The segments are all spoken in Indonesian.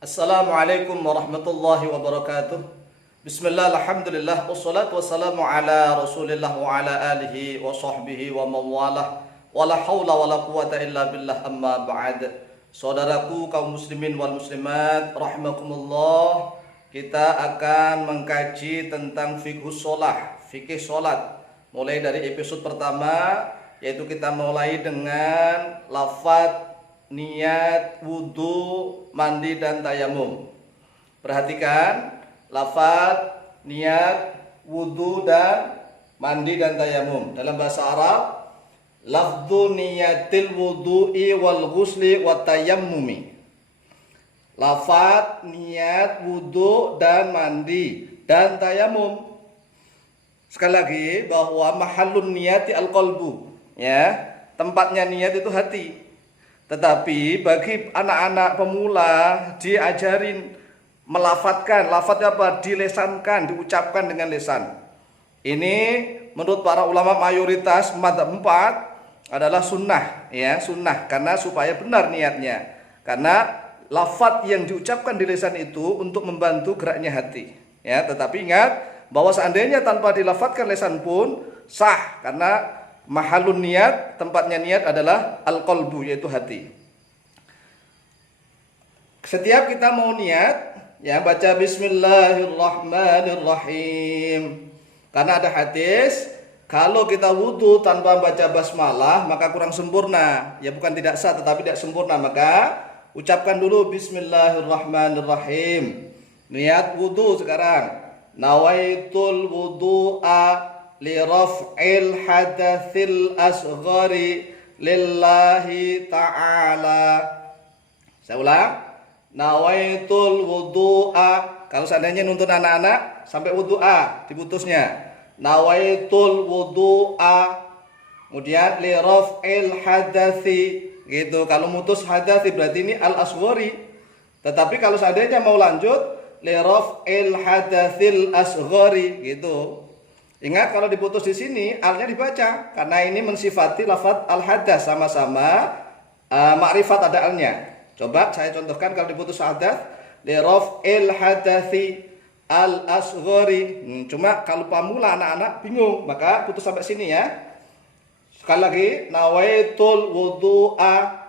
Assalamualaikum warahmatullahi wabarakatuh. Bismillah, alhamdulillah, wassalatu wassalamu ala rasulillah wa ala alihi wa sahbihi wa mawalah. Wala hawla wala quwata illa billah, amma ba'd. Saudaraku kaum muslimin wal muslimat rahimakumullah, kita akan mengkaji tentang fikih sholat. Mulai dari episode pertama, yaitu kita mulai dengan lafadz, niat, wudu, mandi dan tayamum. Perhatikan lafadz, niat, wudu dan mandi dan tayamum. Dalam bahasa Arab, lafdhu niyatil wudu'i wal ghusli wat tayammumi. Lafadz, niat, wudu dan mandi dan tayamum. Sekali lagi bahwa mahallun niyati al-qalbu, ya. Tempatnya niat itu hati. Tetapi bagi anak-anak pemula diajarin melafatkan, lafadznya apa? Dilesankan, diucapkan dengan lesan. Ini menurut para ulama mayoritas madzhab 4 adalah sunnah, ya, sunnah, karena supaya benar niatnya. Karena lafadz yang diucapkan di lesan itu untuk membantu geraknya hati, ya. Tetapi ingat bahwa seandainya tanpa dilafatkan lesan pun sah, karena mahallun niat, tempatnya niat adalah al-qalbu, yaitu hati. Setiap kita mau niat, ya, baca bismillahirrahmanirrahim. Karena ada hadis, kalau kita wudu tanpa baca basmalah maka kurang sempurna. Ya, bukan tidak sah tetapi tidak sempurna. Maka ucapkan dulu bismillahirrahmanirrahim. Niat wudu sekarang. Nawaitul wudu'a li raf'il hadatsil asghari lillahi ta'ala. Saya ulang. Nawaitul wudu'a. Kalau seandainya nuntun anak-anak sampai wudu'a diputusnya. Nawaitul wudu'a. Kemudian li raf'il hadatsi, gitu. Kalau mutus hadatsi berarti ini al-asghari. Tetapi kalau seandainya mau lanjut li raf'il hadatsil asghari, gitu. Ingat kalau diputus di sini alnya dibaca karena ini mensifati lafadz al-hadas, sama-sama makrifat ada alnya. Coba saya contohkan kalau diputus hadas li raf'il hadatsi al-asghari. Cuma kalau pemula anak-anak bingung, maka putus sampai sini ya. Sekali lagi, nawaitul wudu'a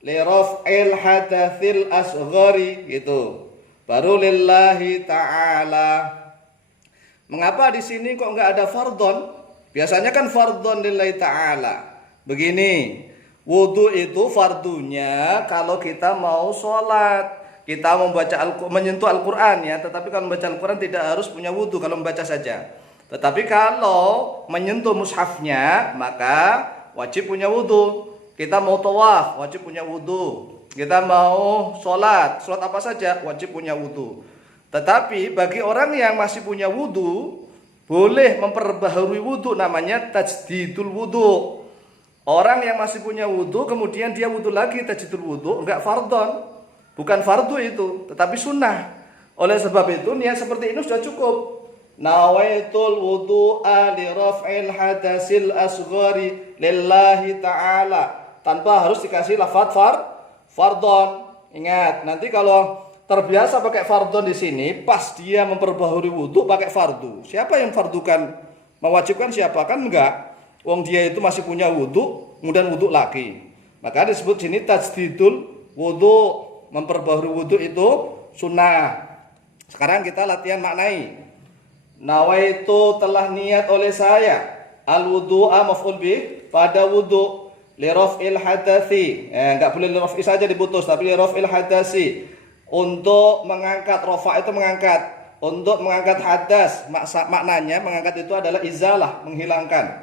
li raf'il hadatsil asghari, gitu. Baru lillahi ta'ala. Mengapa di sini kok nggak ada fardhon? Biasanya kan fardhon lillahi ta'ala. Begini, wudu itu fardunya kalau kita mau sholat, kita membaca menyentuh Al-Quran, ya. Tetapi kalau membaca Al-Quran tidak harus punya wudu, kalau membaca saja. Tetapi kalau menyentuh mushafnya maka wajib punya wudu. Kita mau tawaf wajib punya wudu. Kita mau sholat apa saja wajib punya wudu. Tetapi bagi orang yang masih punya wudu, boleh memperbaharui wudu, namanya tajdidul wudu. Orang yang masih punya wudu kemudian dia wudu lagi, tajdidul wudu, enggak fardhon, bukan fardu itu, tetapi sunnah. Oleh sebab itu niat seperti ini sudah cukup. Nawaitul wudu'a li raf'il hadasil asghari lillahi ta'ala, tanpa harus dikasih lafadz fardhon. Ingat, nanti kalau terbiasa pakai fardhon di sini, pas dia memperbaharui wudu pakai fardu. Siapa yang fardukan? Mewajibkan siapa? Kan enggak. Wong dia itu masih punya wudu, kemudian wudu lagi. Maka disebut sini tajdidul wudu, memperbaharui wudu itu sunnah. Sekarang kita latihan maknai. Nawaitu, telah niat oleh saya, al wudu'a maf'ul bih, pada wudu, li raf'il hadatsi. Enggak boleh li raf'i saja diputus, tapi li raf'il hadatsi. Untuk mengangkat, rafa itu mengangkat. Untuk mengangkat hadas, maknanya mengangkat itu adalah izalah, menghilangkan.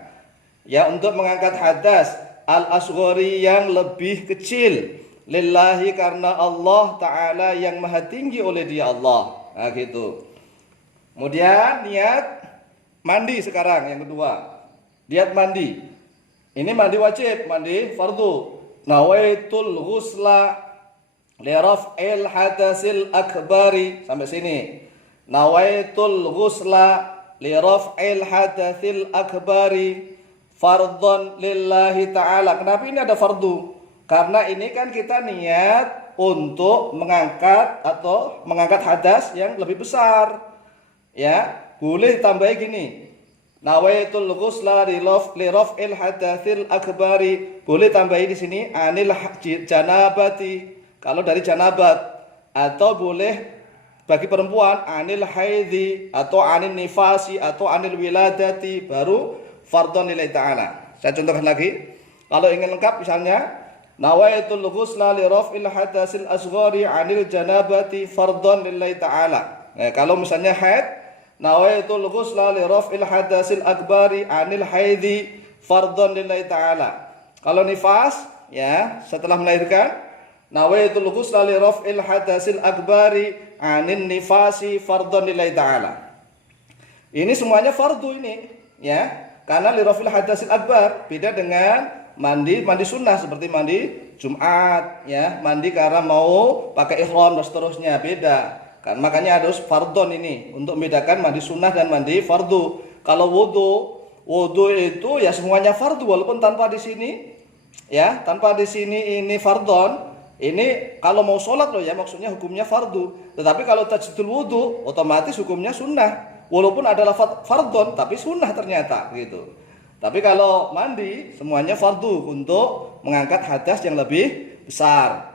Ya, untuk mengangkat hadas al-asghari yang lebih kecil, lillahi, karena Allah Ta'ala yang maha tinggi, oleh dia Allah. Nah, gitu. Kemudian niat mandi sekarang yang kedua. Niat mandi. Ini mandi wajib, mandi fardu. Nawaitul ghusla li raf'il hadasil akbari, sampai sini. Nawaitul ghusla li raf'il hadasil akbari fardhon lillahi ta'ala. Kenapa ini ada fardu? Karena ini kan kita niat untuk mengangkat hadas yang lebih besar. Ya, boleh tambah gini. Nawaitul ghusla li raf'il hadatsil akbari. Boleh tambahin di sini anil janabati kalau dari janabat, atau boleh bagi perempuan anil haidhi atau anil nifasi atau anil wiladati, baru fardhon lillahi ta'ala. Saya contohkan lagi. Kalau ingin lengkap misalnya nawaitul ghusla li raf'il hadatsil asghari anil janabati fardhon lillahi ta'ala. Nah, kalau misalnya haid, nawaitul ghusla li raf'il hadatsil akbari anil haidhi fardhon lillahi ta'ala. Kalau nifas, ya, setelah melahirkan, nawaitul ghusla li raf'il hadatsil akbari anin nifasi fardhon lillahi ta'ala. Ini semuanya fardu ini, ya. Karena li raf'il hadatsil akbar beda dengan mandi sunnah seperti mandi Jumat, ya, mandi karena mau pakai ihram dan seterusnya, beda. Kan makanya harus fardhon ini untuk membedakan mandi sunnah dan mandi fardu. Kalau wudu itu ya semuanya fardu walaupun tanpa di sini, ya, tanpa di sini ini fardhon. Ini kalau mau sholat loh ya, maksudnya hukumnya fardu. Tetapi kalau tajdidul wudu otomatis hukumnya sunnah, walaupun adalah fardhon tapi sunnah ternyata gitu. Tapi kalau mandi semuanya fardu untuk mengangkat hadas yang lebih besar.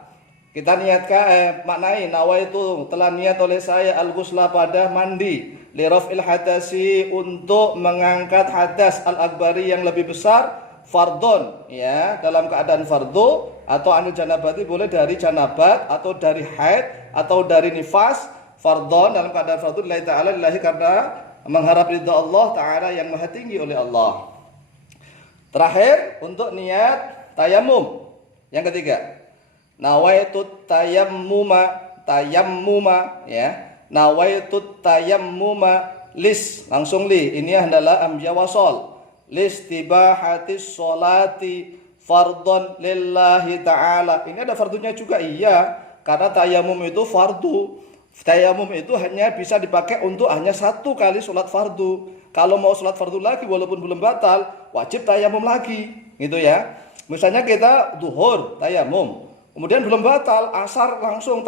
Kita niatkan maknai nawaitu, telah niat oleh saya al-ghusla pada mandi li raf'il hadasi, untuk mengangkat hadas al-akbari yang lebih besar, fardhon, ya, dalam keadaan fardu, atau anil janabati, boleh dari janabat atau dari haid atau dari nifas, fardhon dalam keadaan fardu lillahi ta'ala, lillahi karena mengharap ridha Allah ta'ala yang maha tinggi oleh Allah. Terakhir untuk niat tayamum. Yang ketiga, nawaitut tayammuma, ya. Nawaitut tayammuma langsung ini adalah amja wasol. Listibahatis sholati fardhon lillahi ta'ala. Ini ada fardunya juga, iya, karena tayamum itu fardu. Tayamum itu hanya bisa dipakai untuk hanya satu kali sholat fardu. Kalau mau sholat fardu lagi walaupun belum batal, wajib tayamum lagi, gitu ya. Misalnya kita duhur tayamum, kemudian belum batal, asar langsung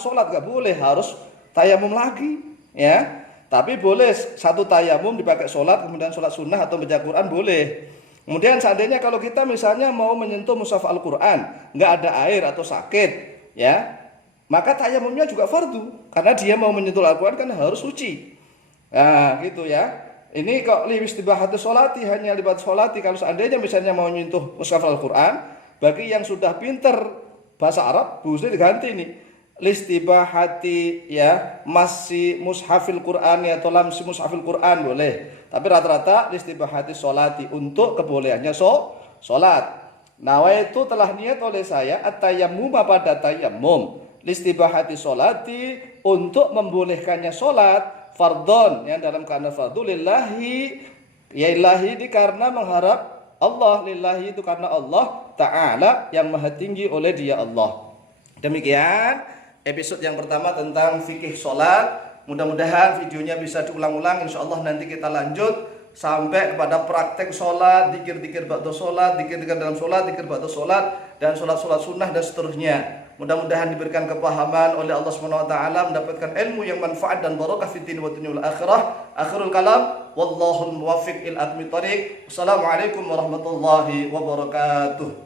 sholat, gak boleh, harus tayamum lagi, ya. Tapi boleh satu tayamum dipakai sholat, kemudian sholat sunnah atau baca Quran boleh. Kemudian seandainya kalau kita misalnya mau menyentuh mushaf Al-Quran, nggak ada air atau sakit, ya, maka tayamumnya juga fardu, karena dia mau menyentuh Al-Quran kan harus suci. Nah, gitu ya. Ini kok liwistibahati sholati, hanya libat sholati. Kalau seandainya misalnya mau menyentuh mushaf Al-Quran, bagi yang sudah pinter bahasa Arab, bisa diganti nih. Listibahati, ya, masih mushafil Quran atau lamsi mushafil Quran boleh. Tapi rata-rata listibahati sholati, untuk kebolehannya sholat. Nawaitu, telah niat oleh saya at-tayammum pada tayammum. Listibahati sholati, untuk membolehkannya sholat. Fardhon, yang dalam keadaan fardu lillahi, ya ilahi ini karena mengharap Allah, lillahi itu karena Allah ta'ala yang maha tinggi oleh dia Allah. Demikian episode yang pertama tentang fikih sholat. Mudah-mudahan videonya bisa diulang-ulang. Insyaallah nanti kita lanjut sampai kepada praktek sholat, dikir-dikir ba'da sholat, dikir-dikir dalam sholat, dikir ba'da sholat, dan sholat-sholat sunnah dan seterusnya. Mudah-mudahan diberikan kepahaman oleh Allah Subhanahu wa taala, mendapatkan ilmu yang manfaat dan barakah fid din wa dunya wal akhirah. Akhirul kalam, wallahul muwaffiq ila aqwamit thoriq. Wassalamualaikum warahmatullahi wabarakatuh.